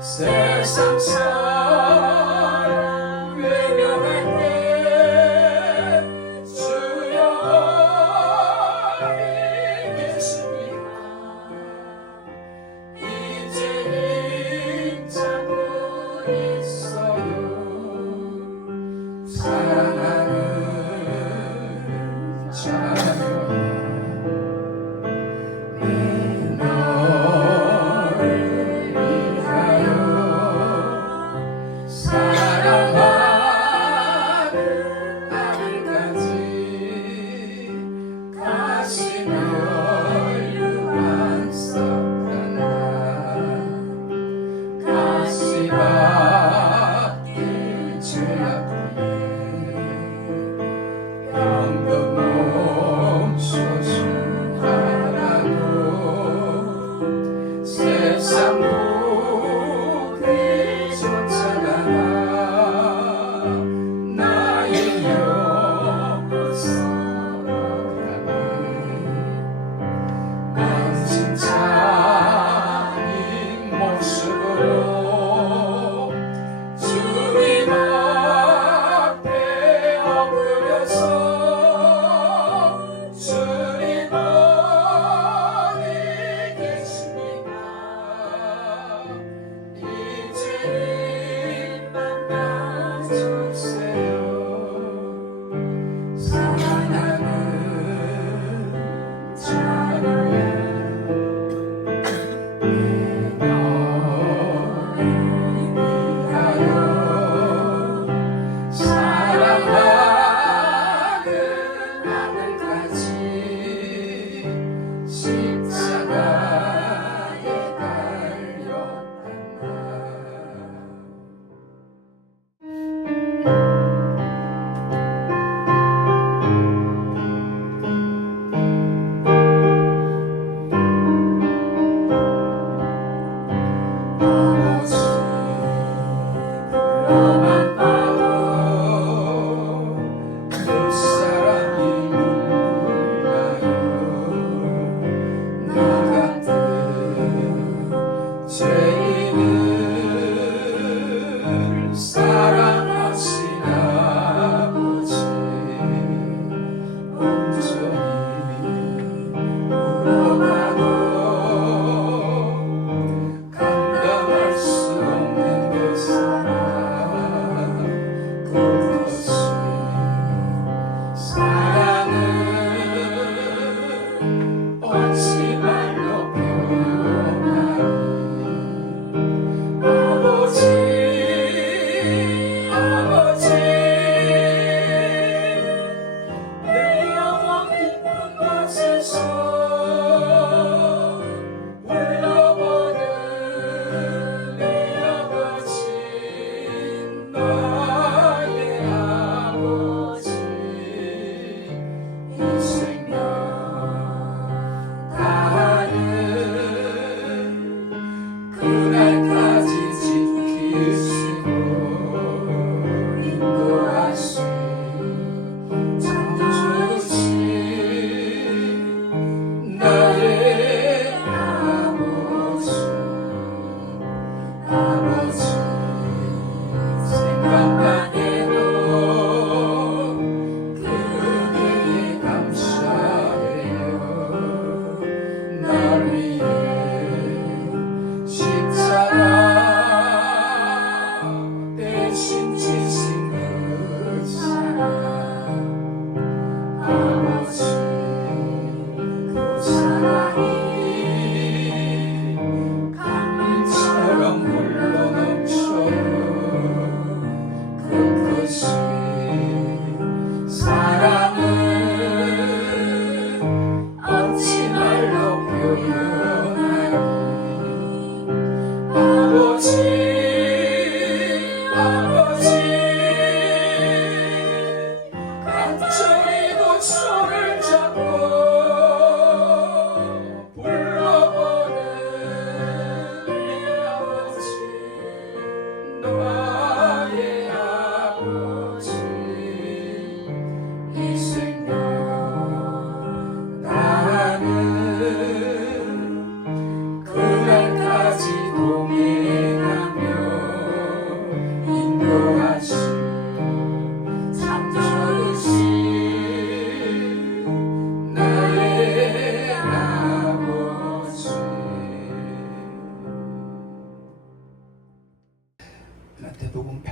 세상 사랑 외면할 때 주여 어디 계십니까? 이제 힘잡고 있어요. 사랑하는 자녀 세상 무기 쫓아가나 나의 영혼 서러가네 앉은 자인 모습으로 주님 앞에 엎드려서 주님 어디 계십니까? 이제 만나주세요. 사랑하는 자녀의 너를 위하여 사랑하는 아들까지 십자가에 달렸단다. 아버지 불러만 봐도 그 사랑이 눈물 나요. 나 같은 죄인을 사랑하신 아버지 온전히 울어봐도 감당할 수 없는 그 사랑 그것이 사랑은 얻지 말로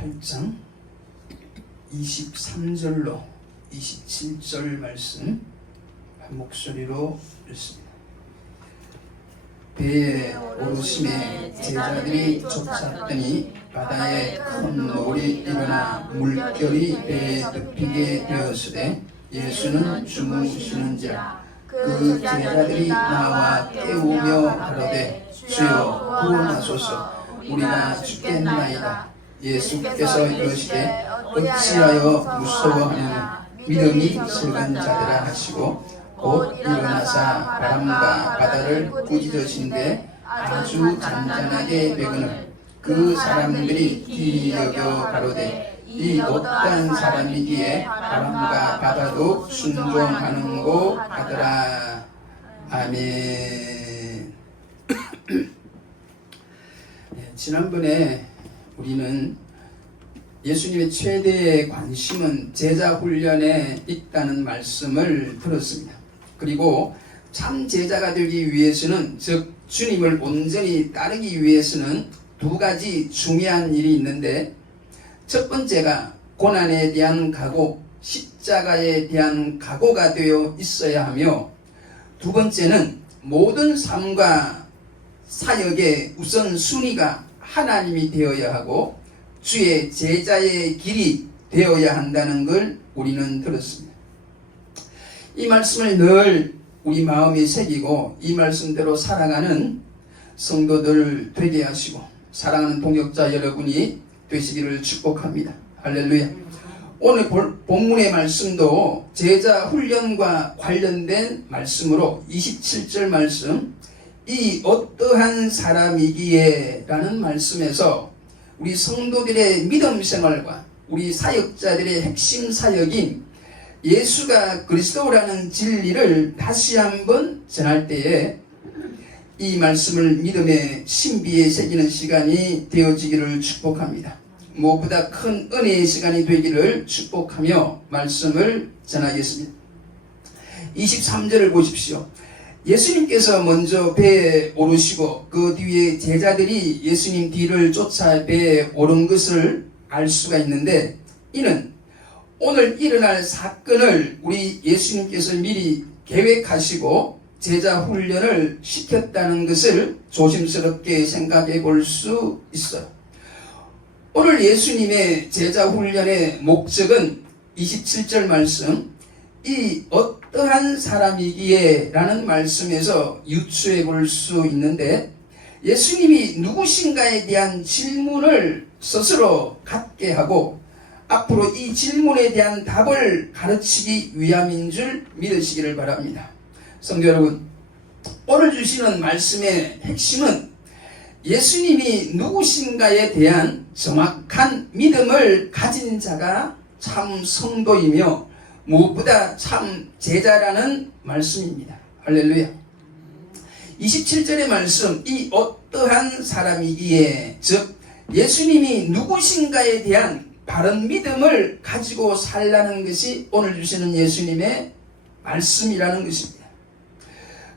8장 23절로 27절 말씀 한 목소리로 읽습니다. 배에 오르심에 제자들이 쫓았더니 바다에 큰 노을이 일어나 물결이 배에 덮이게 되었으되 예수는 주무시는지라. 그 제자들이 나와 깨우며 가로되 주여 구원하소서 우리가 죽겠나이다. 예수께서 이르시되 어찌하여 무서워하느냐. 믿음이 적은 자들아 하시고 곧 일어나사 바람과 바다를 꾸짖으신데 아주 잔잔하게 배그늘 그 사람들이 기이 여겨 가로되 이 못된 사람이기에 바람과 바다도 순종하는고 하더라. 아멘. 지난번에 우리는 예수님의 최대의 관심은 제자 훈련에 있다는 말씀을 들었습니다. 그리고 참 제자가 되기 위해서는, 즉 주님을 온전히 따르기 위해서는 두 가지 중요한 일이 있는데, 첫 번째가 고난에 대한 각오, 십자가에 대한 각오가 되어 있어야 하며, 두 번째는 모든 삶과 사역의 우선순위가 하나님이 되어야 하고 주의 제자의 길이 되어야 한다는 걸 우리는 들었습니다. 이 말씀을 늘 우리 마음에 새기고 이 말씀대로 살아가는 성도들 되게 하시고 사랑하는 동역자 여러분이 되시기를 축복합니다. 할렐루야. 오늘 본문의 말씀도 제자 훈련과 관련된 말씀으로 27절 말씀, 이 어떠한 사람이기에 라는 말씀에서 우리 성도들의 믿음 생활과 우리 사역자들의 핵심 사역인 예수가 그리스도라는 진리를 다시 한번 전할 때에 이 말씀을 믿음의 신비에 새기는 시간이 되어지기를 축복합니다. 무엇보다 큰 은혜의 시간이 되기를 축복하며 말씀을 전하겠습니다. 23절을 보십시오. 예수님께서 먼저 배에 오르시고 그 뒤에 제자들이 예수님 뒤를 쫓아 배에 오른 것을 알 수가 있는데, 이는 오늘 일어날 사건을 우리 예수님께서 미리 계획하시고 제자 훈련을 시켰다는 것을 조심스럽게 생각해 볼 수 있어요. 오늘 예수님의 제자 훈련의 목적은 27절 말씀, 이 어떠한 사람이기에 라는 말씀에서 유추해 볼 수 있는데, 예수님이 누구신가에 대한 질문을 스스로 갖게 하고 앞으로 이 질문에 대한 답을 가르치기 위함인 줄 믿으시기를 바랍니다. 성도 여러분, 오늘 주시는 말씀의 핵심은 예수님이 누구신가에 대한 정확한 믿음을 가진 자가 참 성도이며 무엇보다 참 제자라는 말씀입니다. 할렐루야. 27절의 말씀, 이 어떠한 사람이기에, 즉 예수님이 누구신가에 대한 바른 믿음을 가지고 살라는 것이 오늘 주시는 예수님의 말씀이라는 것입니다.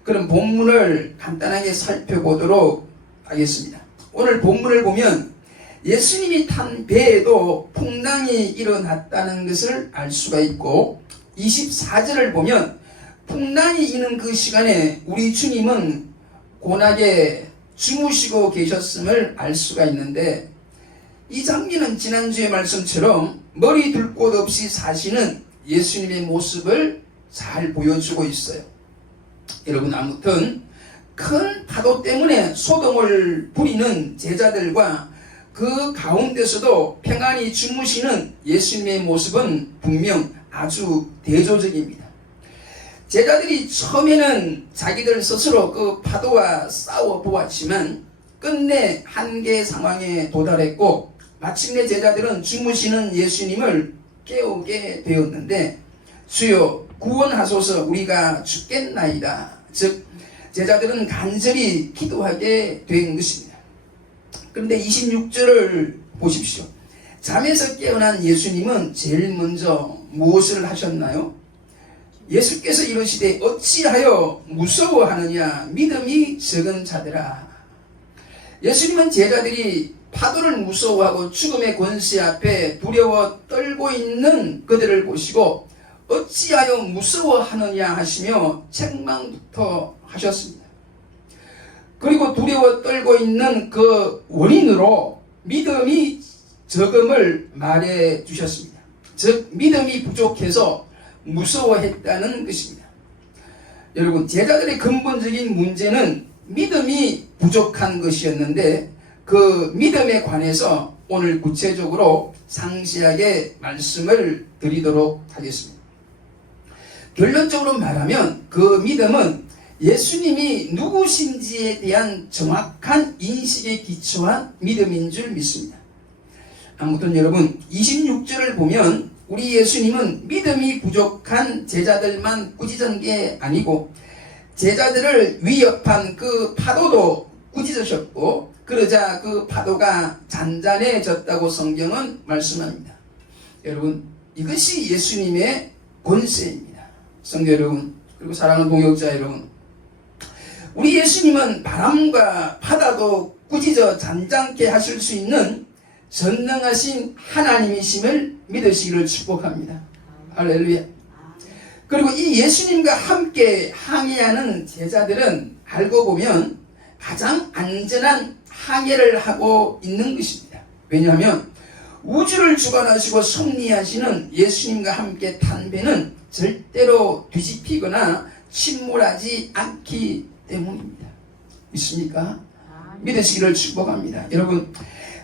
그럼 본문을 간단하게 살펴보도록 하겠습니다. 오늘 본문을 보면 예수님이 탄 배에도 풍랑이 일어났다는 것을 알 수가 있고, 24절을 보면 풍랑이 있는 그 시간에 우리 주님은 고나게 주무시고 계셨음을 알 수가 있는데, 이 장면은 지난주의 말씀처럼 머리 둘 곳 없이 사시는 예수님의 모습을 잘 보여주고 있어요. 여러분, 아무튼 큰 파도 때문에 소동을 부리는 제자들과 그 가운데서도 평안히 주무시는 예수님의 모습은 분명 아주 대조적입니다. 제자들이 처음에는 자기들 스스로 그 파도와 싸워 보았지만 끝내 한계 상황에 도달했고, 마침내 제자들은 주무시는 예수님을 깨우게 되었는데, 주여 구원하소서 우리가 죽겠나이다. 즉 제자들은 간절히 기도하게 된 것입니다. 그런데 26절을 보십시오. 잠에서 깨어난 예수님은 제일 먼저 무엇을 하셨나요? 예수께서 이르시되 어찌하여 무서워하느냐, 믿음이 적은 자들아. 예수님은 제자들이 파도를 무서워하고 죽음의 권세 앞에 두려워 떨고 있는 그들을 보시고 어찌하여 무서워하느냐 하시며 책망부터 하셨습니다. 그리고 두려워 떨고 있는 그 원인으로 믿음이 적음을 말해 주셨습니다. 즉 믿음이 부족해서 무서워했다는 것입니다. 여러분, 제자들의 근본적인 문제는 믿음이 부족한 것이었는데 그 믿음에 관해서 오늘 구체적으로 상세하게 말씀을 드리도록 하겠습니다. 결론적으로 말하면 그 믿음은 예수님이 누구신지에 대한 정확한 인식에 기초한 믿음인 줄 믿습니다. 아무튼 여러분, 26절을 보면 우리 예수님은 믿음이 부족한 제자들만 꾸짖은 게 아니고 제자들을 위협한 그 파도도 꾸짖으셨고 그러자 그 파도가 잔잔해졌다고 성경은 말씀합니다. 여러분, 이것이 예수님의 권세입니다. 성도 여러분, 그리고 사랑하는 동역자 여러분, 우리 예수님은 바람과 바다도 꾸짖어 잔잔케 하실 수 있는 전능하신 하나님이심을 믿으시기를 축복합니다. 할렐루야. 그리고 이 예수님과 함께 항해하는 제자들은 알고 보면 가장 안전한 항해를 하고 있는 것입니다. 왜냐하면 우주를 주관하시고 섭리하시는 예수님과 함께 탄 배는 절대로 뒤집히거나 침몰하지 않기 때문입니다. 믿습니까? 믿으시기를 축복합니다. 여러분,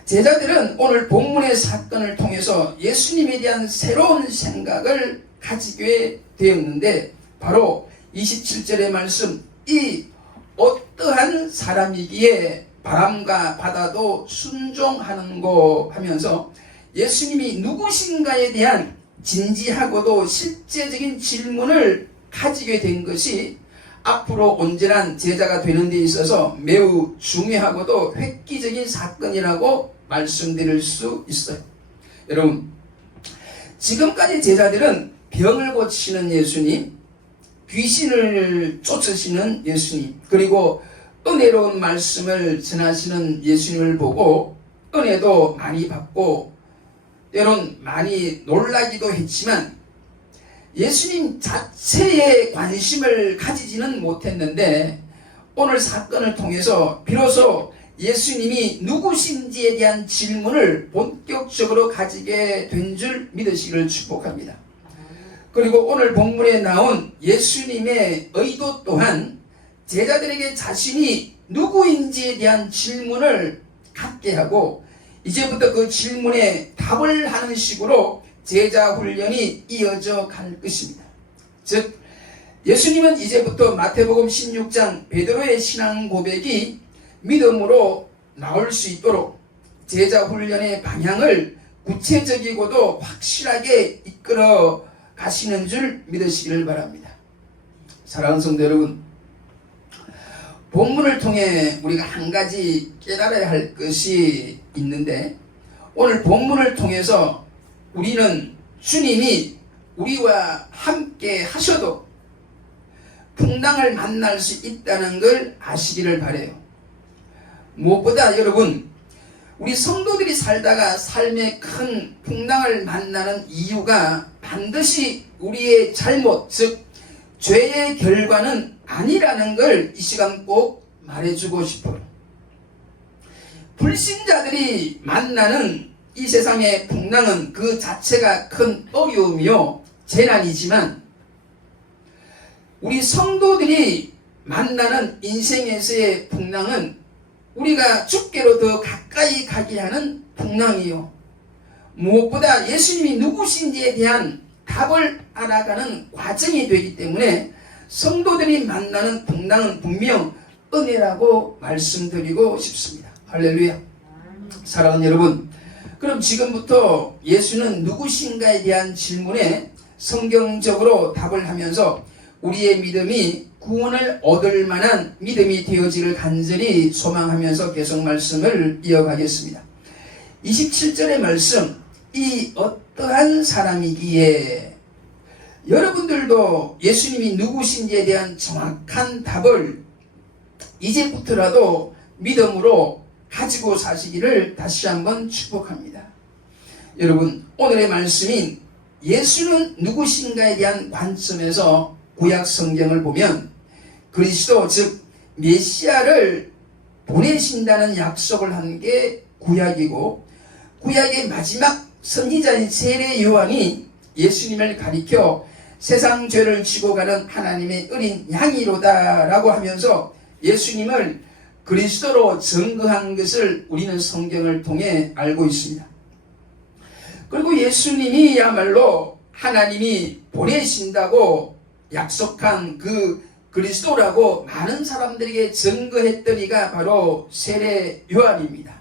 제자들은 오늘 본문의 사건을 통해서 예수님에 대한 새로운 생각을 가지게 되었는데 바로 27절의 말씀, 이 어떠한 사람이기에 바람과 바다도 순종하는고 하면서 예수님이 누구신가에 대한 진지하고도 실제적인 질문을 가지게 된 것이 앞으로 온전한 제자가 되는 데 있어서 매우 중요하고도 획기적인 사건이라고 말씀드릴 수 있어요. 여러분, 지금까지 제자들은 병을 고치시는 예수님, 귀신을 쫓으시는 예수님, 그리고 은혜로운 말씀을 전하시는 예수님을 보고 은혜도 많이 받고 때론 많이 놀라기도 했지만 예수님 자체에 관심을 가지지는 못했는데 오늘 사건을 통해서 비로소 예수님이 누구신지에 대한 질문을 본격적으로 가지게 된 줄 믿으시기를 축복합니다. 그리고 오늘 본문에 나온 예수님의 의도 또한 제자들에게 자신이 누구인지에 대한 질문을 갖게 하고 이제부터 그 질문에 답을 하는 식으로 제자 훈련이 이어져 갈 것입니다. 즉 예수님은 이제부터 마태복음 16장 베드로의 신앙 고백이 믿음으로 나올 수 있도록 제자 훈련의 방향을 구체적이고도 확실하게 이끌어 가시는 줄 믿으시기를 바랍니다. 사랑하는 성도 여러분, 본문을 통해 우리가 한 가지 깨달아야 할 것이 있는데 오늘 본문을 통해서 우리는 주님이 우리와 함께 하셔도 풍랑을 만날 수 있다는 걸 아시기를 바라요. 무엇보다 여러분, 우리 성도들이 살다가 삶의 큰 풍랑을 만나는 이유가 반드시 우리의 잘못, 즉 죄의 결과는 아니라는 걸 이 시간 꼭 말해주고 싶어요. 불신자들이 만나는 이 세상의 풍랑은 그 자체가 큰 어려움이요 재난이지만 우리 성도들이 만나는 인생에서의 풍랑은 우리가 주께로 더 가까이 가게 하는 풍랑이요, 무엇보다 예수님이 누구신지에 대한 답을 알아가는 과정이 되기 때문에 성도들이 만나는 풍랑은 분명 은혜라고 말씀드리고 싶습니다. 할렐루야. 사랑하는 여러분, 그럼 지금부터 예수는 누구신가에 대한 질문에 성경적으로 답을 하면서 우리의 믿음이 구원을 얻을 만한 믿음이 되어지를 간절히 소망하면서 계속 말씀을 이어가겠습니다. 27절의 말씀, 이 어떠한 사람이기에, 여러분들도 예수님이 누구신지에 대한 정확한 답을 이제부터라도 믿음으로 가지고 사시기를 다시 한번 축복합니다. 여러분, 오늘의 말씀인 예수는 누구신가에 대한 관점에서 구약 성경을 보면 그리스도 즉 메시아를 보내신다는 약속을 한 게 구약이고, 구약의 마지막 선지자인 세례 요한이 예수님을 가리켜 세상 죄를 지고 가는 하나님의 어린 양이로다 라고 하면서 예수님을 그리스도로 증거한 것을 우리는 성경을 통해 알고 있습니다. 그리고 예수님이야말로 하나님이 보내신다고 약속한 그 그리스도라고 많은 사람들에게 증거했던 이가 바로 세례 요한입니다.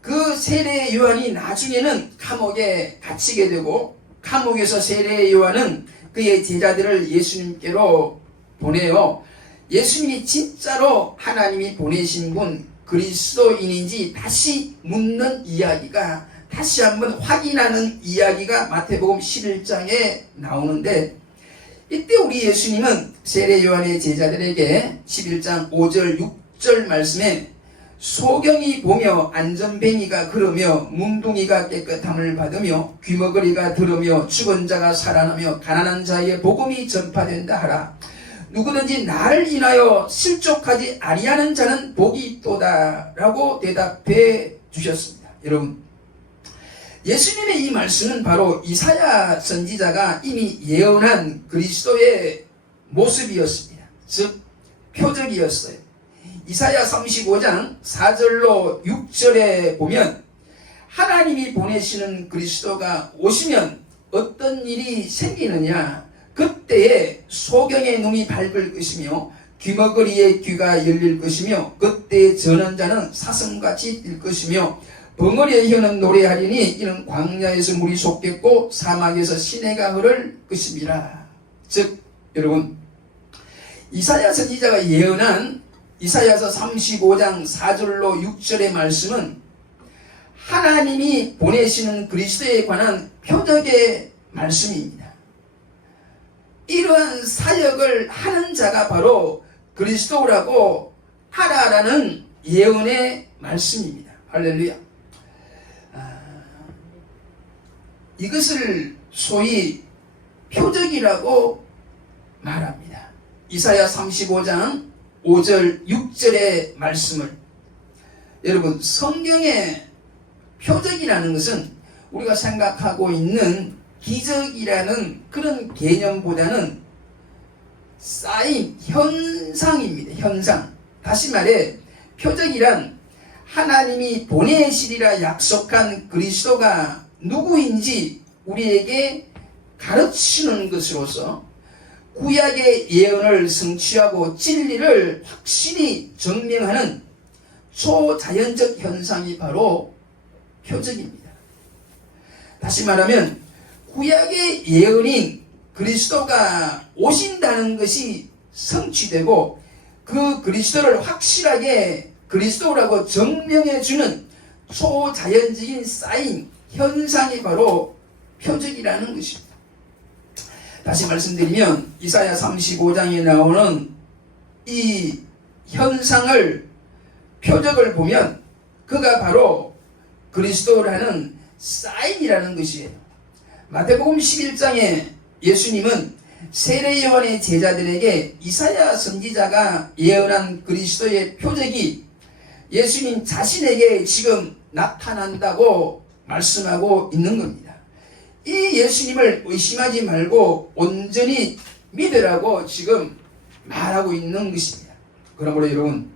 그 세례 요한이 나중에는 감옥에 갇히게 되고, 감옥에서 세례 요한은 그의 제자들을 예수님께로 보내요. 예수님이 진짜로 하나님이 보내신 분 그리스도인인지 다시 묻는 이야기가, 다시 한번 확인하는 이야기가 마태복음 11장에 나오는데, 이때 우리 예수님은 세례 요한의 제자들에게 11장 5절 6절 말씀에 소경이 보며 안전뱅이가 걸으며 문둥이가 깨끗함을 받으며 귀머거리가 들으며 죽은 자가 살아나며 가난한 자의 복음이 전파된다 하라. 누구든지 나를 인하여 실족하지 아니하는 자는 복이 있도다 라고 대답해 주셨습니다. 여러분, 예수님의 이 말씀은 바로 이사야 선지자가 이미 예언한 그리스도의 모습이었습니다. 즉 표적이었어요. 이사야 35장 4절로 6절에 보면 하나님이 보내시는 그리스도가 오시면 어떤 일이 생기느냐, 그때에 소경의 눈이 밝을 것이며 귀머거리의 귀가 열릴 것이며 그때에 전한 자는 사슴같이 뛸 것이며 벙어리의 혀는 노래하리니 이는 광야에서 물이 솟겠고 사막에서 시내가 흐를 것입니다. 즉 여러분, 이사야 선지자가 예언한 이사야서 35장 4절로 6절의 말씀은 하나님이 보내시는 그리스도에 관한 표적의 말씀입니다. 이러한 사역을 하는 자가 바로 그리스도라고 하라라는 예언의 말씀입니다. 할렐루야. 이것을 소위 표적이라고 말합니다. 이사야 35장 5절 6절의 말씀을, 여러분, 성경의 표적이라는 것은 우리가 생각하고 있는 기적이라는 그런 개념보다는 사인, 현상입니다. 현상. 다시 말해 표적이란 하나님이 보내시리라 약속한 그리스도가 누구인지 우리에게 가르치는 것으로서 구약의 예언을 성취하고 진리를 확실히 증명하는 초자연적 현상이 바로 표적입니다. 다시 말하면 구약의 예언인 그리스도가 오신다는 것이 성취되고 그 그리스도를 확실하게 그리스도라고 증명해주는 초자연적인 사인, 현상이 바로 표적이라는 것입니다. 다시 말씀드리면 이사야 35장에 나오는 이 현상을, 표적을 보면 그가 바로 그리스도라는 사인이라는 것이에요. 마태복음 11장에 예수님은 세례 요한의 제자들에게 이사야 선지자가 예언한 그리스도의 표적이 예수님 자신에게 지금 나타난다고 말씀하고 있는 겁니다. 이 예수님을 의심하지 말고 온전히 믿으라고 지금 말하고 있는 것입니다. 그러므로 여러분,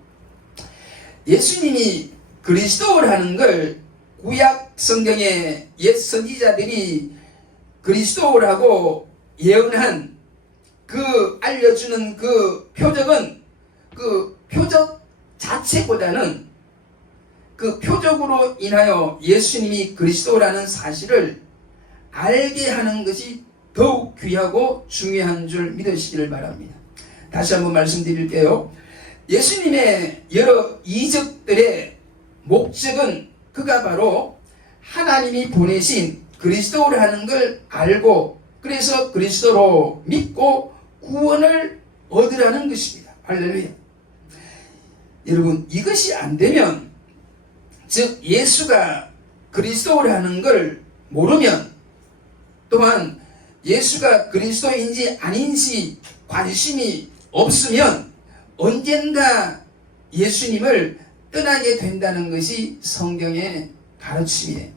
예수님이 그리스도라는 걸 구약 성경의 옛 선지자들이 그리스도라고 예언한 그 알려주는 그 표적은 그 표적 자체보다는 그 표적으로 인하여 예수님이 그리스도라는 사실을 알게 하는 것이 더욱 귀하고 중요한 줄 믿으시기를 바랍니다. 다시 한번 말씀드릴게요. 예수님의 여러 이적들의 목적은 그가 바로 하나님이 보내신 그리스도라는 걸 알고, 그래서 그리스도로 믿고 구원을 얻으라는 것입니다. 할렐루야. 여러분, 이것이 안 되면, 즉 예수가 그리스도라는 걸 모르면, 또한 예수가 그리스도인지 아닌지 관심이 없으면 언젠가 예수님을 떠나게 된다는 것이 성경의 가르침이에요.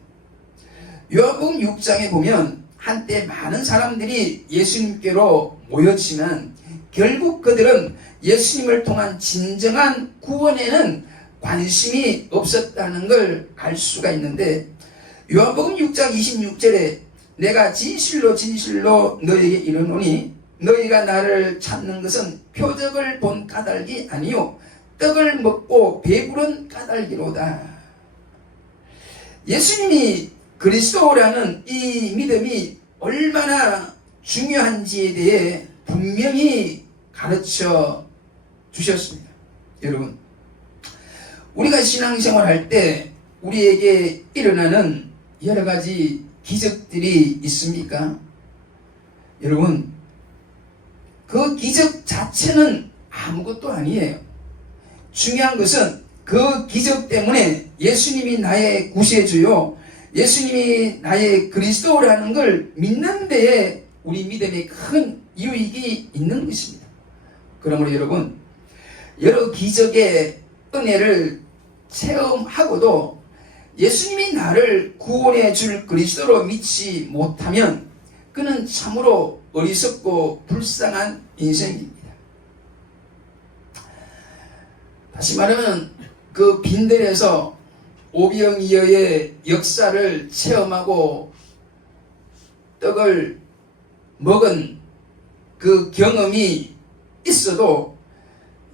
요한복음 6장에 보면 한때 많은 사람들이 예수님께로 모였지만 결국 그들은 예수님을 통한 진정한 구원에는 관심이 없었다는 걸 알 수가 있는데, 요한복음 6장 26절에 내가 진실로 진실로 너희에게 이르노니 너희가 나를 찾는 것은 표적을 본 까닭이 아니요 떡을 먹고 배부른 까닭이로다. 예수님이 그리스도라는 이 믿음이 얼마나 중요한지에 대해 분명히 가르쳐 주셨습니다. 여러분, 우리가 신앙생활 할 때 우리에게 일어나는 여러 가지 기적들이 있습니까? 여러분, 그 기적 자체는 아무것도 아니에요. 중요한 것은 그 기적 때문에 예수님이 나의 구세주요, 예수님이 나의 그리스도라는 걸 믿는 데에 우리 믿음에 큰 유익이 있는 것입니다. 그러므로 여러분, 여러 기적의 은혜를 체험하고도 예수님이 나를 구원해 줄 그리스도로 믿지 못하면 그는 참으로 어리석고 불쌍한 인생입니다. 다시 말하면 그 빈들에서 오병이어의 역사를 체험하고 떡을 먹은 그 경험이 있어도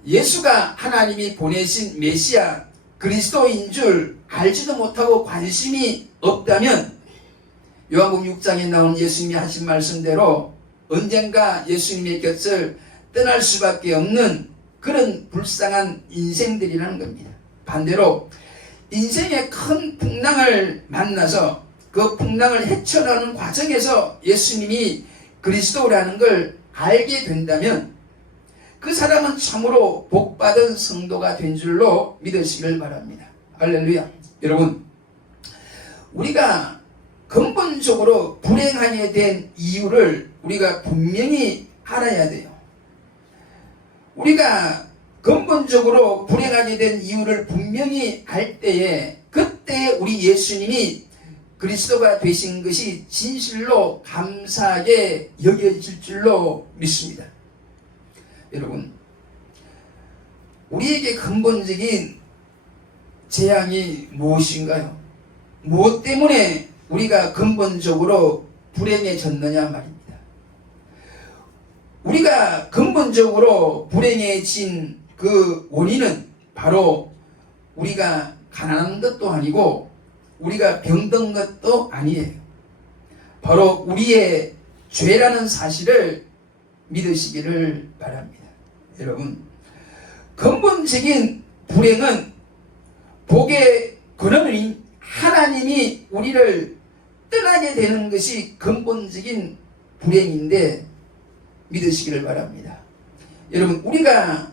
예수가 하나님이 보내신 메시아 그리스도인 줄 알지도 못하고 관심이 없다면 요한복음 6장에 나온 예수님이 하신 말씀대로 언젠가 예수님의 곁을 떠날 수밖에 없는 그런 불쌍한 인생들이라는 겁니다. 반대로 인생의 큰 풍랑을 만나서 그 풍랑을 헤쳐나가는 과정에서 예수님이 그리스도라는 걸 알게 된다면 그 사람은 참으로 복받은 성도가 된 줄로 믿으시길 바랍니다. 할렐루야. 여러분, 우리가 근본적으로 불행하게 된 이유를 우리가 분명히 알아야 돼요. 우리가 근본적으로 불행하게 된 이유를 분명히 알 때에 그때 우리 예수님이 그리스도가 되신 것이 진실로 감사하게 여겨질 줄로 믿습니다. 여러분, 우리에게 근본적인 재앙이 무엇인가요? 무엇 때문에 우리가 근본적으로 불행해졌느냐 말입니다. 우리가 근본적으로 불행해진 그 원인은 바로 우리가 가난한 것도 아니고 우리가 병든 것도 아니에요. 바로 우리의 죄라는 사실을 믿으시기를 바랍니다. 여러분, 근본적인 불행은 복의 근원인 하나님이 우리를 떠나게 되는 것이 근본적인 불행인데 믿으시기를 바랍니다. 여러분, 우리가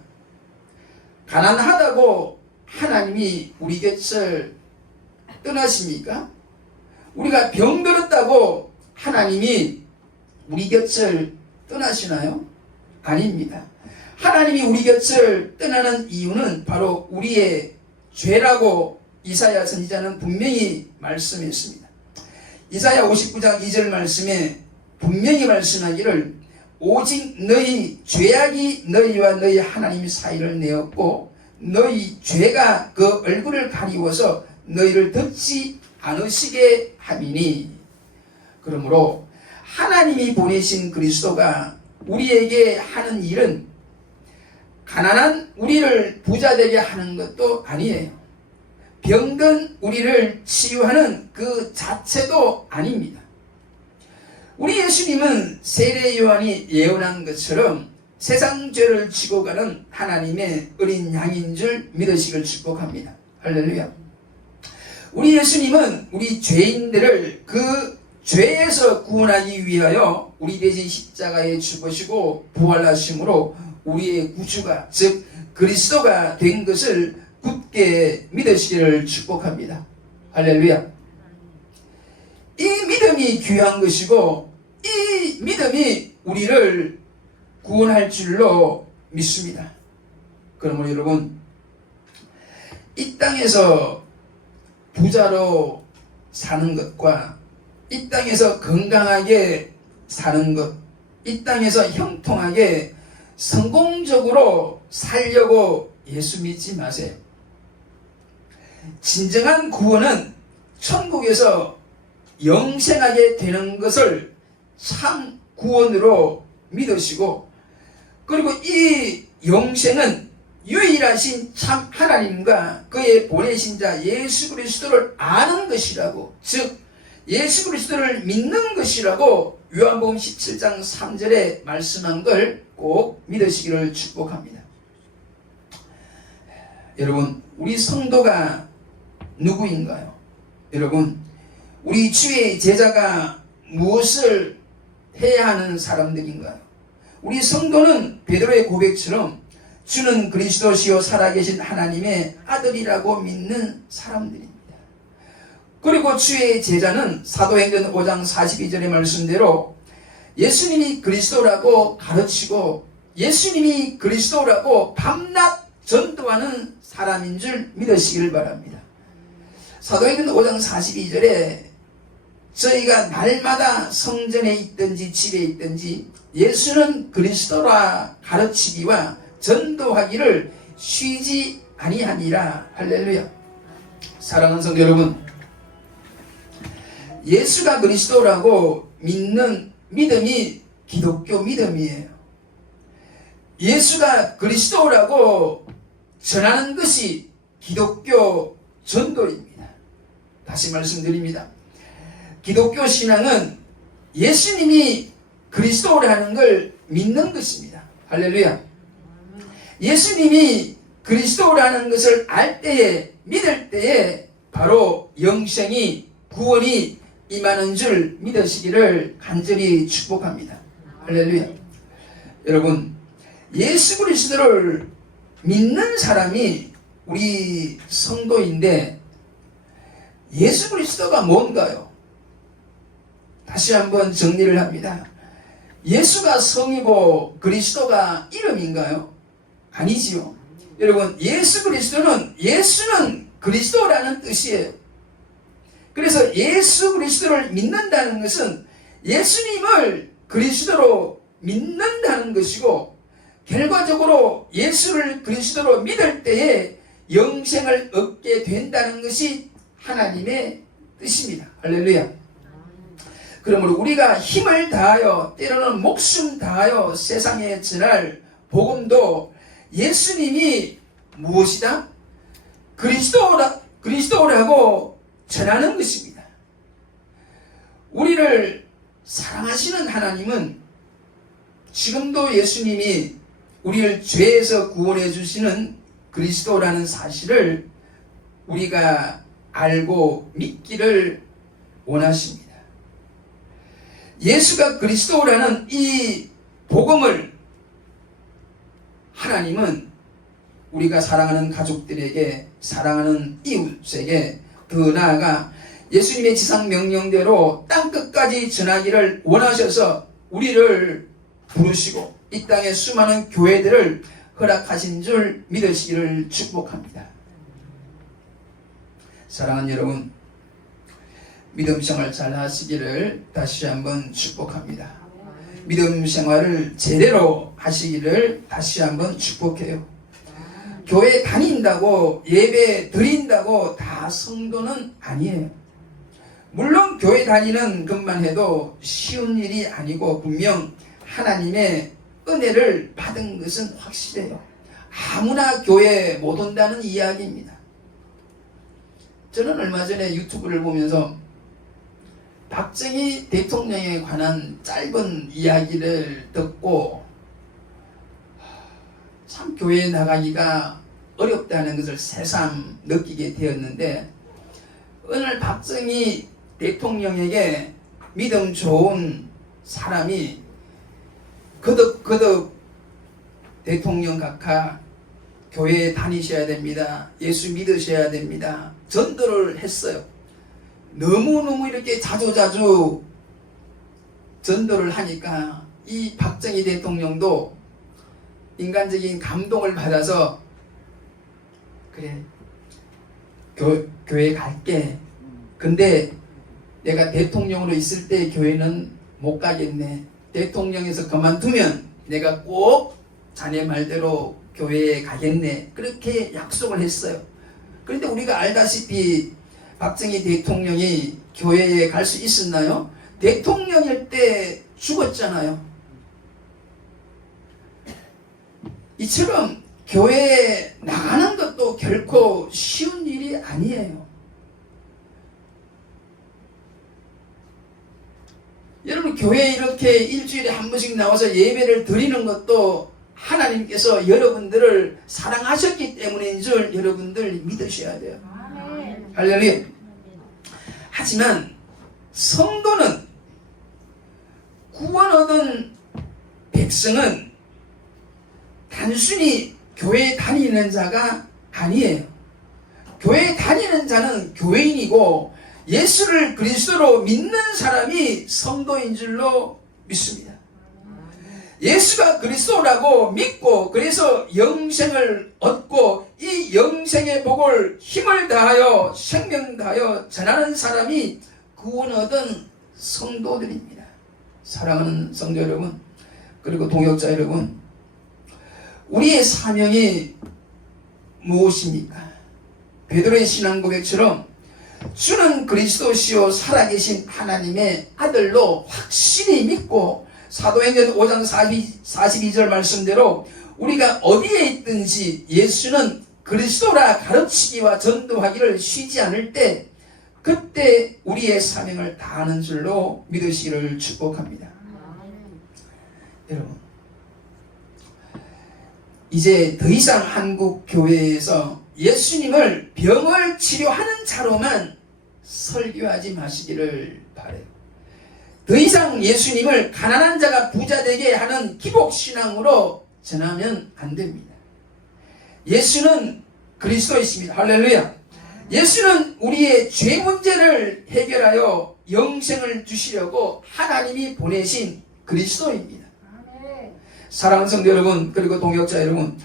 가난하다고 하나님이 우리 곁을 떠나십니까? 우리가 병들었다고 하나님이 우리 곁을 떠나시나요? 아닙니다. 하나님이 우리 곁을 떠나는 이유는 바로 우리의 죄라고 이사야 선지자는 분명히 말씀했습니다. 이사야 59장 2절 말씀에 분명히 말씀하기를 오직 너희 죄악이 너희와 너희 하나님 사이를 내었고 너희 죄가 그 얼굴을 가리워서 너희를 듣지 않으시게 함이니. 그러므로 하나님이 보내신 그리스도가 우리에게 하는 일은 가난한 우리를 부자되게 하는 것도 아니에요. 병든 우리를 치유하는 그 자체도 아닙니다. 우리 예수님은 세례 요한이 예언한 것처럼 세상 죄를 지고 가는 하나님의 어린 양인 줄 믿으시길 축복합니다. 할렐루야. 우리 예수님은 우리 죄인들을 그 죄에서 구원하기 위하여 우리 대신 십자가에 죽으시고 부활하심으로 우리의 구주가, 즉 그리스도가 된 것을 굳게 믿으시기를 축복합니다. 할렐루야. 이 믿음이 귀한 것이고 이 믿음이 우리를 구원할 줄로 믿습니다. 그러므로 여러분, 이 땅에서 부자로 사는 것과 이 땅에서 건강하게 사는 것, 이 땅에서 형통하게 성공적으로 살려고 예수 믿지 마세요. 진정한 구원은 천국에서 영생하게 되는 것을 참 구원으로 믿으시고, 그리고 이 영생은 유일하신 참 하나님과 그의 보내신 자 예수 그리스도를 아는 것이라고, 즉 예수 그리스도를 믿는 것이라고 요한복음 17장 3절에 말씀한 걸 꼭 믿으시기를 축복합니다. 여러분, 우리 성도가 누구인가요? 여러분, 우리 주의 제자가 무엇을 해야 하는 사람들인가요? 우리 성도는 베드로의 고백처럼 주는 그리스도시요 살아계신 하나님의 아들이라고 믿는 사람들입니다. 그리고 주의 제자는 사도행전 5장 42절의 말씀대로 예수님이 그리스도라고 가르치고 예수님이 그리스도라고 밤낮 전도하는 사람인 줄 믿으시길 바랍니다. 사도행전 5장 42절에 저희가 날마다 성전에 있든지 집에 있든지 예수는 그리스도라 가르치기와 전도하기를 쉬지 아니하니라. 할렐루야. 사랑하는 성도 여러분, 예수가 그리스도라고 믿는 믿음이 기독교 믿음이에요. 예수가 그리스도라고 전하는 것이 기독교 전도입니다. 다시 말씀드립니다. 기독교 신앙은 예수님이 그리스도라는 걸 믿는 것입니다. 할렐루야. 예수님이 그리스도라는 것을 알 때에, 믿을 때에 바로 영생이, 구원이 임하는 줄 믿으시기를 간절히 축복합니다. 할렐루야. 여러분, 예수 그리스도를 믿는 사람이 우리 성도인데 예수 그리스도가 뭔가요? 다시 한번 정리를 합니다. 예수가 성이고 그리스도가 이름인가요? 아니지요. 여러분, 예수는 그리스도라는 뜻이에요. 그래서 예수 그리스도를 믿는다는 것은 예수님을 그리스도로 믿는다는 것이고, 결과적으로 예수를 그리스도로 믿을 때에 영생을 얻게 된다는 것이 하나님의 뜻입니다. 할렐루야. 그러므로 우리가 힘을 다하여, 때로는 목숨 다하여 세상에 전할 복음도 예수님이 무엇이다? 그리스도라고 전하는 것입니다. 우리를 사랑하시는 하나님은 지금도 예수님이 우리를 죄에서 구원해 주시는 그리스도라는 사실을 우리가 알고 믿기를 원하십니다. 예수가 그리스도라는 이 복음을 하나님은 우리가 사랑하는 가족들에게, 사랑하는 이웃에게, 더 나아가 예수님의 지상 명령대로 땅끝까지 전하기를 원하셔서 우리를 부르시고 이 땅의 수많은 교회들을 허락하신 줄 믿으시기를 축복합니다. 사랑하는 여러분, 믿음 생활 잘 하시기를 다시 한번 축복합니다. 믿음 생활을 제대로 하시기를 다시 한번 축복해요. 교회 다닌다고, 예배 드린다고 다 성도는 아니에요. 물론 교회 다니는 것만 해도 쉬운 일이 아니고 분명 하나님의 은혜를 받은 것은 확실해요. 아무나 교회 못 온다는 이야기입니다. 저는 얼마 전에 유튜브를 보면서 박정희 대통령에 관한 짧은 이야기를 듣고 참 교회에 나가기가 어렵다는 것을 새삼 느끼게 되었는데, 오늘 박정희 대통령에게 믿음 좋은 사람이 거듭 대통령 각하 교회에 다니셔야 됩니다. 예수 믿으셔야 됩니다. 전도를 했어요. 너무너무 이렇게 자주자주 전도를 하니까 이 박정희 대통령도 인간적인 감동을 받아서 그래 교회 갈게. 근데 내가 대통령으로 있을 때 교회는 못 가겠네. 대통령에서 그만두면 내가 꼭 자네 말대로 교회에 가겠네. 그렇게 약속을 했어요. 그런데 우리가 알다시피 박정희 대통령이 교회에 갈 수 있었나요? 대통령일 때 죽었잖아요. 이처럼 교회에 나가는 것도 결코 쉬운 일이 아니에요. 여러분, 교회에 이렇게 일주일에 한 번씩 나와서 예배를 드리는 것도 하나님께서 여러분들을 사랑하셨기 때문인 줄 여러분들 믿으셔야 돼요. 할렐루야. 하지만 성도는, 구원 얻은 백성은 단순히 교회에 다니는 자가 아니에요. 교회에 다니는 자는 교회인이고 예수를 그리스도로 믿는 사람이 성도인 줄로 믿습니다. 예수가 그리스도라고 믿고 그래서 영생을 얻고 이 영생의 복을 힘을 다하여 생명 다하여 전하는 사람이 구원 얻은 성도들입니다. 사랑하는 성도 여러분, 그리고 동역자 여러분, 우리의 사명이 무엇입니까? 베드로의 신앙 고백처럼 주는 그리스도시요 살아계신 하나님의 아들로 확실히 믿고 사도행전 5장 42절 말씀대로 우리가 어디에 있든지 예수는 그리스도라 가르치기와 전도하기를 쉬지 않을 때 그때 우리의 사명을 다하는 줄로 믿으시기를 축복합니다. 여러분, 이제 더 이상 한국 교회에서 예수님을 병을 치료하는 자로만 설교하지 마시기를 바라요. 더 이상 예수님을 가난한 자가 부자 되게 하는 기복신앙으로 전하면 안 됩니다. 예수는 그리스도이십니다. 할렐루야. 예수는 우리의 죄 문제를 해결하여 영생을 주시려고 하나님이 보내신 그리스도입니다. 사랑하는 성도 여러분, 그리고 동역자 여러분,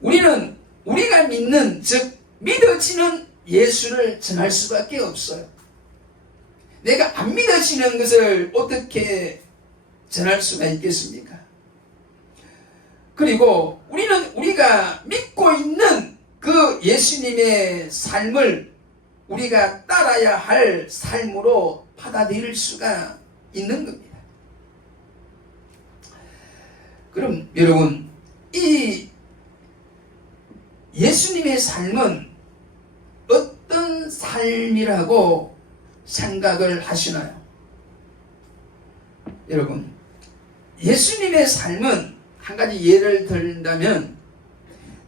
우리는 우리가 믿는, 즉 믿어지는 예수를 전할 수밖에 없어요. 내가 안 믿어지는 것을 어떻게 전할 수가 있겠습니까? 그리고 우리는 우리가 믿고 있는 그 예수님의 삶을 우리가 따라야 할 삶으로 받아들일 수가 있는 겁니다. 그럼 여러분, 이 예수님의 삶은 어떤 삶이라고 생각을 하시나요? 여러분, 예수님의 삶은 한 가지 예를 들다면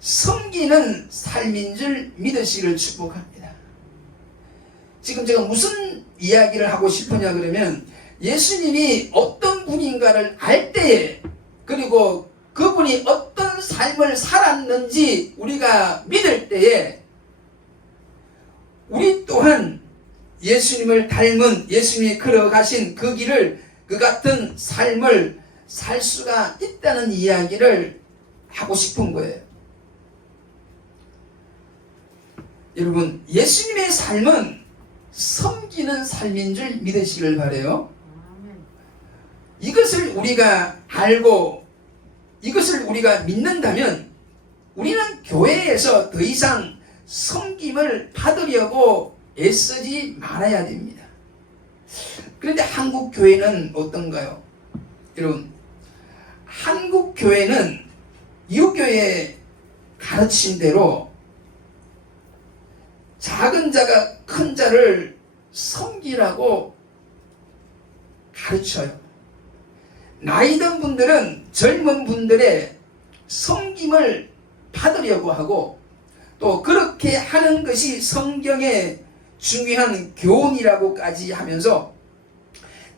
섬기는 삶인 줄 믿으시기를 축복합니다. 지금 제가 무슨 이야기를 하고 싶으냐 그러면 예수님이 어떤 분인가를 알 때에, 그리고 그분이 어떤 삶을 살았는지 우리가 믿을 때에 우리 또한 예수님을 닮은, 예수님이 걸어가신 그 길을, 그 같은 삶을 살 수가 있다는 이야기를 하고 싶은 거예요. 여러분, 예수님의 삶은 섬기는 삶인 줄 믿으시길 바라요. 이것을 우리가 알고 이것을 우리가 믿는다면 우리는 교회에서 더 이상 섬김을 받으려고 애쓰지 말아야 됩니다. 그런데 한국 교회는 어떤가요? 여러분, 한국 교회는 이웃교회의 가르친 대로 작은 자가 큰 자를 섬기라고 가르쳐요. 나이 든 분들은 젊은 분들의 섬김을 받으려고 하고 또 그렇게 하는 것이 성경의 중요한 교훈이라고까지 하면서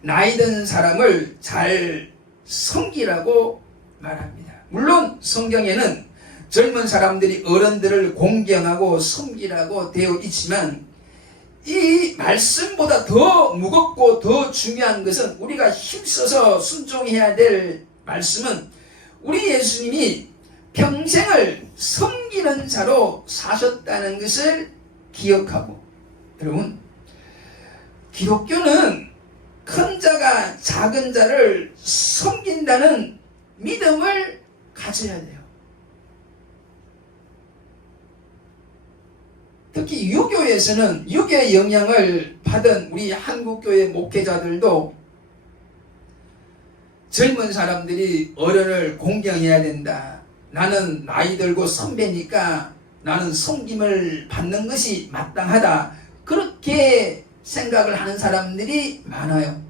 나이 든 사람을 잘 섬기라고 말합니다. 물론 성경에는 젊은 사람들이 어른들을 공경하고 섬기라고 되어 있지만 이 말씀보다 더 무겁고 더 중요한 것은 우리가 힘써서 순종해야 될 말씀은 우리 예수님이 평생을 섬기는 자로 사셨다는 것을 기억하고, 여러분, 기독교는 큰 자가 작은 자를 섬긴다는 믿음을 가져야 돼요. 특히 유교에서는, 유교의 영향을 받은 우리 한국교회 목회자들도 젊은 사람들이 어른을 공경해야 된다. 나는 나이 들고 선배니까 나는 섬김을 받는 것이 마땅하다. 그렇게 생각을 하는 사람들이 많아요.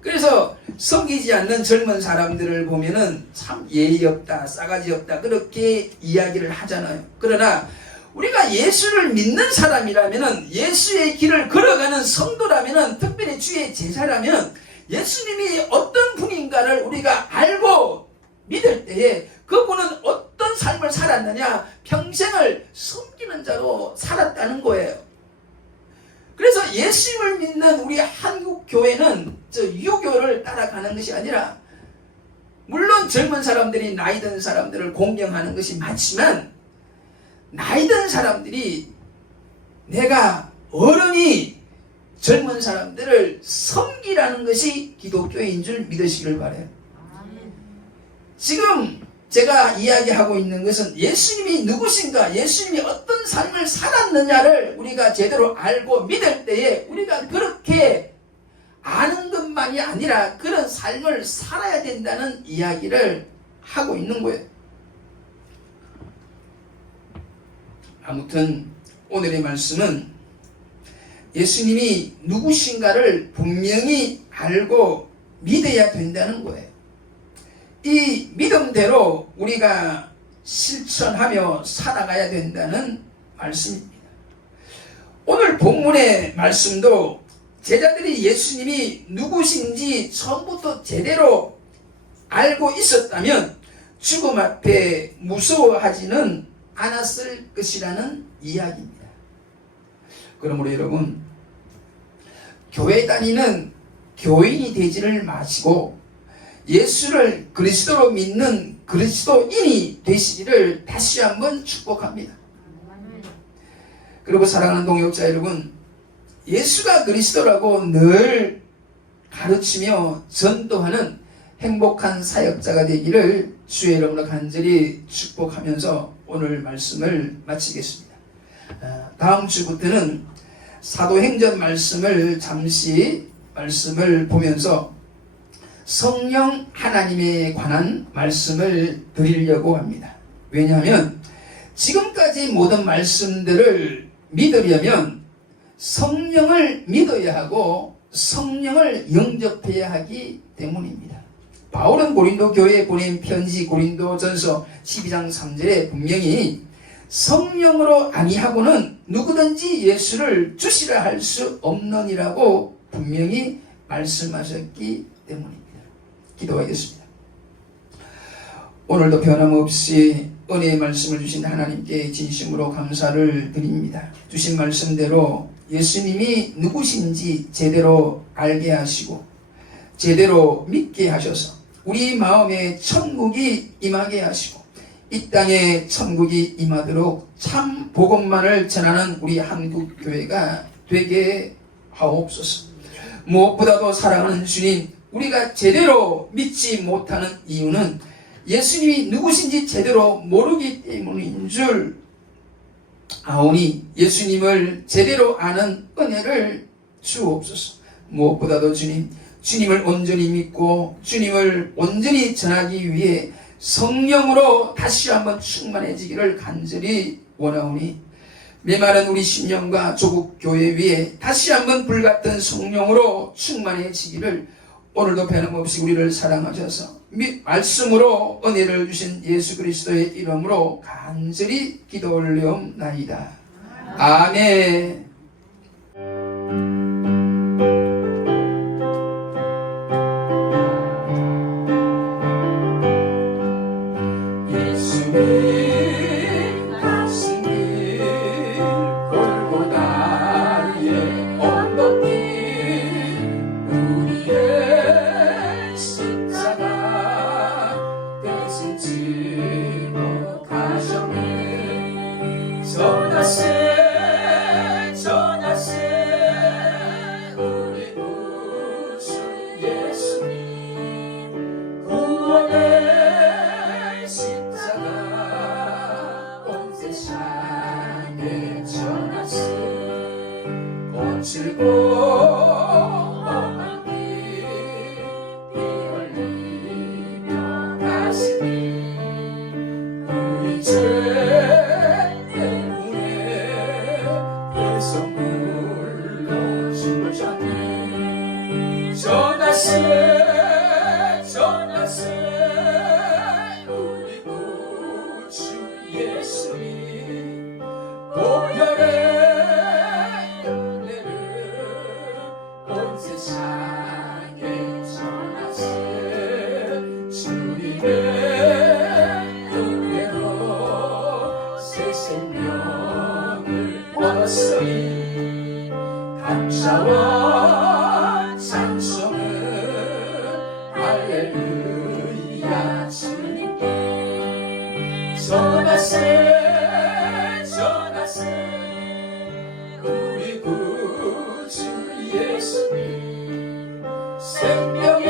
그래서 섬기지 않는 젊은 사람들을 보면은 참 예의 없다, 싸가지 없다, 그렇게 이야기를 하잖아요. 그러나 우리가 예수를 믿는 사람이라면은, 예수의 길을 걸어가는 성도라면은, 특별히 주의 제자라면 예수님이 어떤 분인가를 우리가 알고 믿을 때에 그분은 어떤 삶을 살았느냐, 평생을 섬기는 자로 살았다는 거예요. 그래서 예수님을 믿는 우리 한국 교회는 저 유교를 따라가는 것이 아니라, 물론 젊은 사람들이 나이 든 사람들을 공경하는 것이 맞지만, 나이 든 사람들이, 내가 어른이 젊은 사람들을 섬기라는 것이 기독교인 줄 믿으시길 바라요. 지금 제가 이야기하고 있는 것은 예수님이 누구신가, 예수님이 어떤 삶을 살았느냐를 우리가 제대로 알고 믿을 때에 우리가 그렇게 아는 것만이 아니라 그런 삶을 살아야 된다는 이야기를 하고 있는 거예요. 아무튼 오늘의 말씀은 예수님이 누구신가를 분명히 알고 믿어야 된다는 거예요. 이 믿음대로 우리가 실천하며 살아가야 된다는 말씀입니다. 오늘 본문의 말씀도 제자들이 예수님이 누구신지 처음부터 제대로 알고 있었다면 죽음 앞에 무서워하지는 않았을 것이라는 이야기입니다. 그러므로 여러분, 교회 다니는 교인이 되지를 마시고 예수를 그리스도로 믿는 그리스도인이 되시기를 다시 한번 축복합니다. 그리고 사랑하는 동역자 여러분, 예수가 그리스도라고 늘 가르치며 전도하는 행복한 사역자가 되기를 주의 이름으로 간절히 축복하면서 오늘 말씀을 마치겠습니다. 다음 주부터는 사도행전 말씀을 잠시 말씀을 보면서 성령 하나님에 관한 말씀을 드리려고 합니다. 왜냐하면 지금까지 모든 말씀들을 믿으려면 성령을 믿어야 하고 성령을 영접해야 하기 때문입니다. 바울은 고린도 교회에 보낸 편지 고린도전서 12장 3절에 분명히 성령으로 아니하고는 누구든지 예수를 주시라 할 수 없느니라고 분명히 말씀하셨기 때문입니다. 기도하겠습니다. 오늘도 변함없이 은혜의 말씀을 주신 하나님께 진심으로 감사를 드립니다. 주신 말씀대로 예수님이 누구신지 제대로 알게 하시고 제대로 믿게 하셔서 우리 마음에 천국이 임하게 하시고 이 땅에 천국이 임하도록 참 복음만을 전하는 우리 한국교회가 되게 하옵소서. 무엇보다도 사랑하는 주님, 우리가 제대로 믿지 못하는 이유는 예수님이 누구신지 제대로 모르기 때문인 줄 아오니 예수님을 제대로 아는 은혜를 주옵소서. 무엇보다도 주님, 주님을 온전히 믿고 주님을 온전히 전하기 위해 성령으로 다시 한번 충만해지기를 간절히 원하오니 메마른 우리 신령과 조국 교회 위에 다시 한번 불같은 성령으로 충만해지기를 오늘도 변함없이 우리를 사랑하셔서 말씀으로 은혜를 주신 예수 그리스도의 이름으로 간절히 기도 올려옵나이다. 아멘. 예수님 전하세 전하세 우리 구주 예수님 구원의 십자가 온 세상에 전하세 거칠고 험한 길 피 흘리며 가시니 우리 죄 때문에 배송물로 죽으셨니 전하세 전하세 우리 구주 예수님 보혈의 은혜를 온 세상에 전하세 주님의 은혜로 새 생명을 얻었으니 감사와 찬송을 할렐루야 주님께 전하세 전하세 우리 구주 예수님 생명의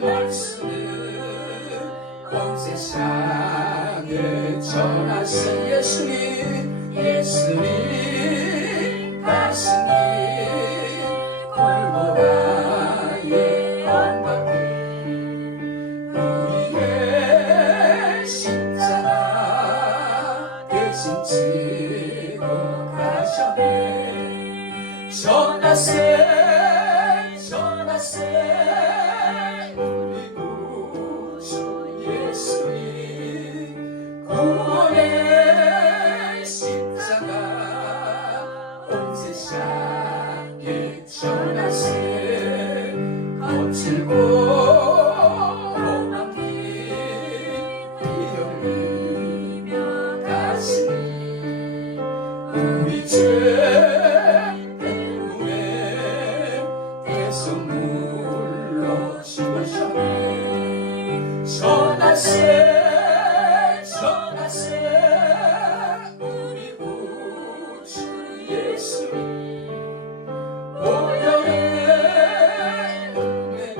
말씀을 온 세상에 전하세 예수님 예수님 가시니 골고다의 언덕에 우리의 십자가 대신 지고 가셨네 전하세 전하세 우리 구주 예수님 구원의 십자가 온 세상에 전하세 거칠고 험한 길 피 흘리며 가시니 우리 죄 때문에 배송물로 죽으셨네 전하세 전하세 우리 구주 예수님 보혈의 은혜를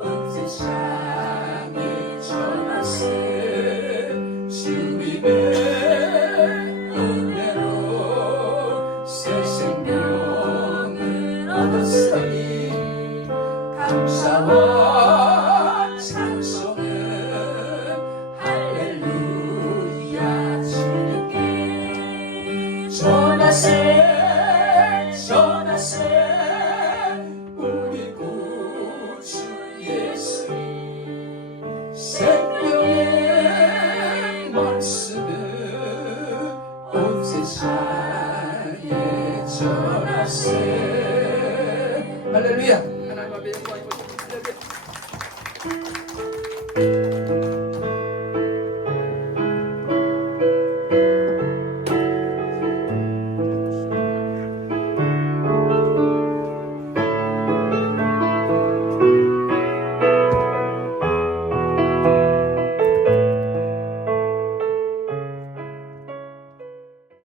온 세상에 전하세 주님의 은혜로 새 생명을 얻었으니 감사와 찬송을 할렐루야 주님께 전하세 전하세 우리 구주 예수님 생명의 말씀을 온 세상에 전하세 할렐루야 하나님 앞에 영광